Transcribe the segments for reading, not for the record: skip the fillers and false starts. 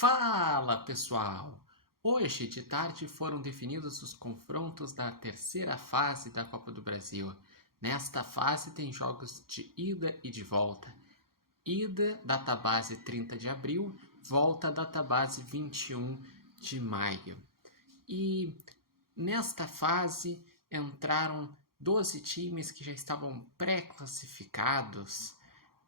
Fala, pessoal! Hoje de tarde foram definidos os confrontos da terceira fase da Copa do Brasil. Nesta fase tem jogos de ida e de volta. Ida, database 30 de abril, volta, database 21 de maio. E nesta fase entraram 12 times que já estavam pré-classificados,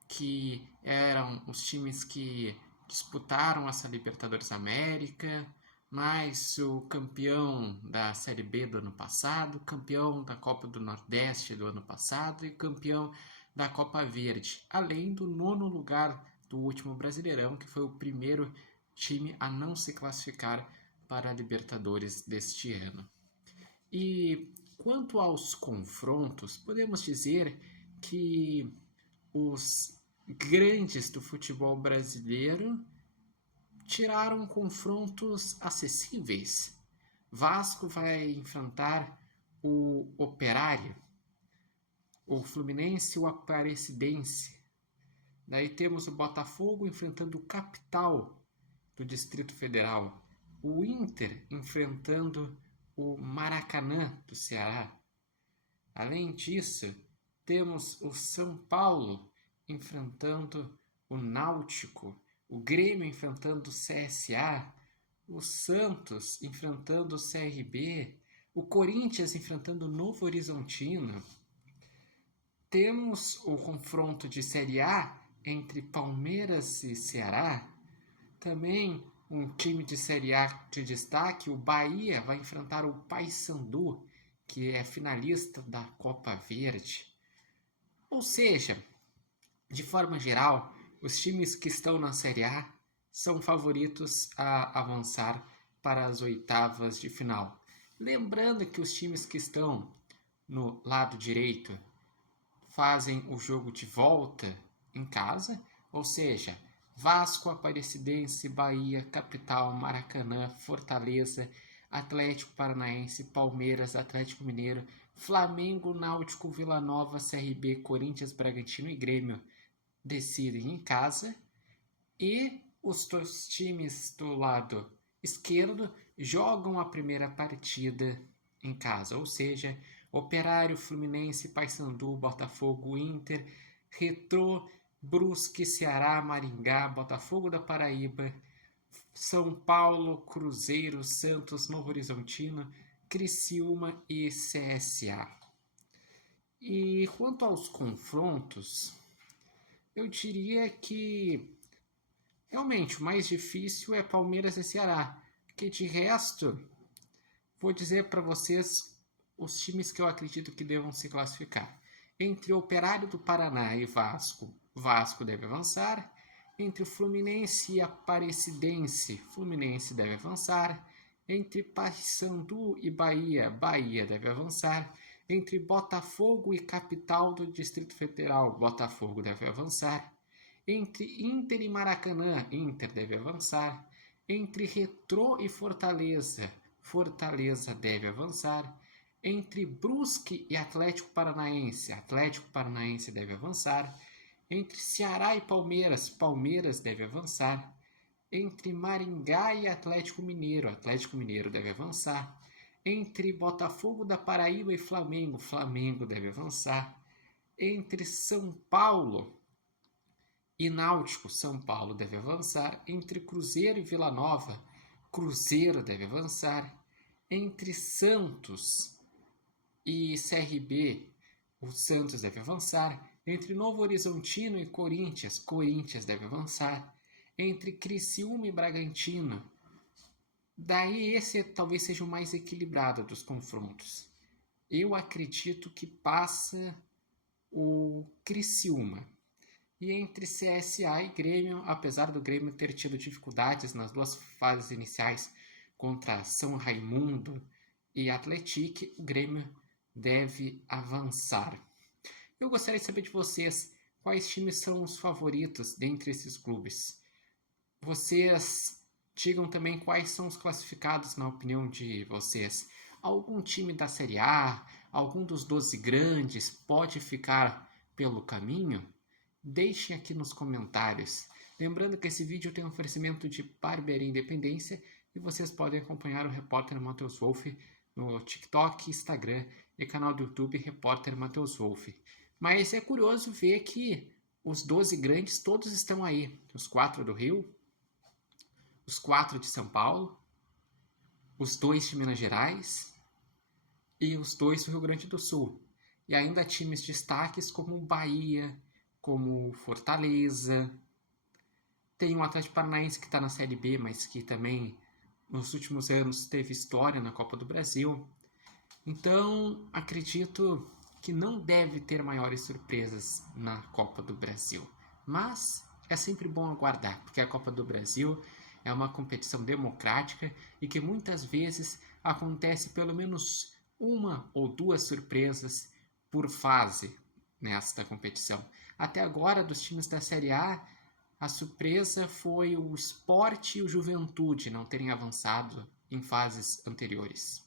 que eram os times que disputaram essa Libertadores América, mais o campeão da Série B do ano passado, campeão da Copa do Nordeste do ano passado e campeão da Copa Verde, além do nono lugar do último Brasileirão, que foi o primeiro time a não se classificar para a Libertadores deste ano. E quanto aos confrontos, podemos dizer que os grandes do futebol brasileiro tiraram confrontos acessíveis. Vasco vai enfrentar o Operário, o Fluminense o Aparecidense. Daí temos o Botafogo enfrentando o Capital do Distrito Federal, o Inter enfrentando o Maracanã do Ceará. Além disso, temos o São Paulo enfrentando o Náutico, o Grêmio enfrentando o CSA, o Santos enfrentando o CRB, o Corinthians enfrentando o Novo Horizontino. Temos o confronto de Série A entre Palmeiras e Ceará. Também um time de Série A de destaque, o Bahia, vai enfrentar o Paysandu, que é finalista da Copa Verde. Ou seja, de forma geral, os times que estão na Série A são favoritos a avançar para as oitavas de final. Lembrando que os times que estão no lado direito fazem o jogo de volta em casa, ou seja, Vasco, Aparecidense, Bahia, Capital, Maracanã, Fortaleza, Atlético Paranaense, Palmeiras, Atlético Mineiro, Flamengo, Náutico, Vila Nova, CRB, Corinthians, Bragantino e Grêmio decidem em casa, e os dois times do lado esquerdo jogam a primeira partida em casa, ou seja, Operário, Fluminense, Paysandu, Botafogo, Inter, Retrô, Brusque, Ceará, Maringá, Botafogo da Paraíba, São Paulo, Cruzeiro, Santos, Novo Horizontino, Criciúma e CSA. E quanto aos confrontos, eu diria que realmente o mais difícil é Palmeiras e Ceará, que de resto, vou dizer para vocês os times que eu acredito que devam se classificar. Entre o Operário do Paraná e Vasco, Vasco deve avançar. Entre o Fluminense e Aparecidense, Fluminense deve avançar. Entre Paysandu e Bahia, Bahia deve avançar. Entre Botafogo e Capital do Distrito Federal, Botafogo deve avançar. Entre Inter e Maracanã, Inter deve avançar. Entre Retrô e Fortaleza, Fortaleza deve avançar. Entre Brusque e Atlético Paranaense, Atlético Paranaense deve avançar. Entre Ceará e Palmeiras, Palmeiras deve avançar. Entre Maringá e Atlético Mineiro, Atlético Mineiro deve avançar. Entre Botafogo da Paraíba e Flamengo, Flamengo deve avançar. Entre São Paulo e Náutico, São Paulo deve avançar. Entre Cruzeiro e Vila Nova, Cruzeiro deve avançar. Entre Santos e CRB, o Santos deve avançar. Entre Novo Horizontino e Corinthians, Corinthians deve avançar. Entre Criciúma e Bragantino, daí esse talvez seja o mais equilibrado dos confrontos. Eu acredito que passa o Criciúma. E entre CSA e Grêmio, apesar do Grêmio ter tido dificuldades nas duas fases iniciais contra São Raimundo e Atlético, o Grêmio deve avançar. Eu gostaria de saber de vocês quais times são os favoritos dentre esses clubes. Vocês digam também quais são os classificados na opinião de vocês. Algum time da Série A, algum dos 12 grandes pode ficar pelo caminho? Deixem aqui nos comentários. Lembrando que esse vídeo tem um oferecimento de Barbearia Independência e vocês podem acompanhar o repórter Matheus Wolff no TikTok, Instagram e canal do YouTube Repórter Matheus Wolff. Mas é curioso ver que os 12 grandes todos estão aí. Os 4 do Rio, os 4 de São Paulo, os 2 de Minas Gerais e os 2 do Rio Grande do Sul. E ainda times destaques como Bahia, como Fortaleza. Tem o Atlético Paranaense que está na Série B, mas que também nos últimos anos teve história na Copa do Brasil. Então, acredito que não deve ter maiores surpresas na Copa do Brasil. Mas é sempre bom aguardar, porque a Copa do Brasil é uma competição democrática e que muitas vezes acontece pelo menos uma ou duas surpresas por fase nesta competição. Até agora, dos times da Série A surpresa foi o Sport e o Juventude não terem avançado em fases anteriores.